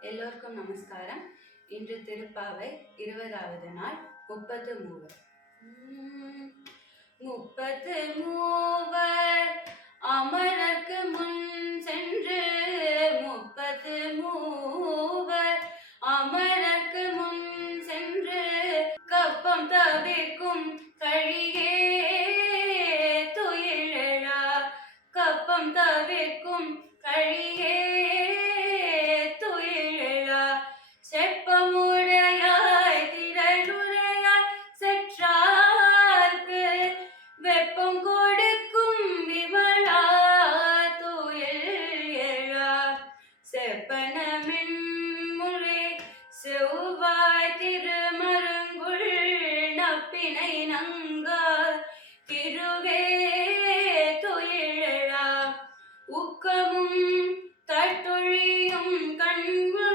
எல்லோருக்கும் நமஸ்காரம். இன்று திருப்பாவை இருபதாவது நாள் முப்பத்து மூவர். உம், முப்பத்து மூவர் அமரர்க்கு முன் சென்று முப்பத்து மூவர் அமரர்க்கு முன் சென்று கப்பம் தவிர்க்கும் கழியே துயிலழா. கப்பம் தவிர்க்கும் கழியே தினை நங்கார் திருவே துயிழா உக்கமும் தட்டொழியும் கண்மா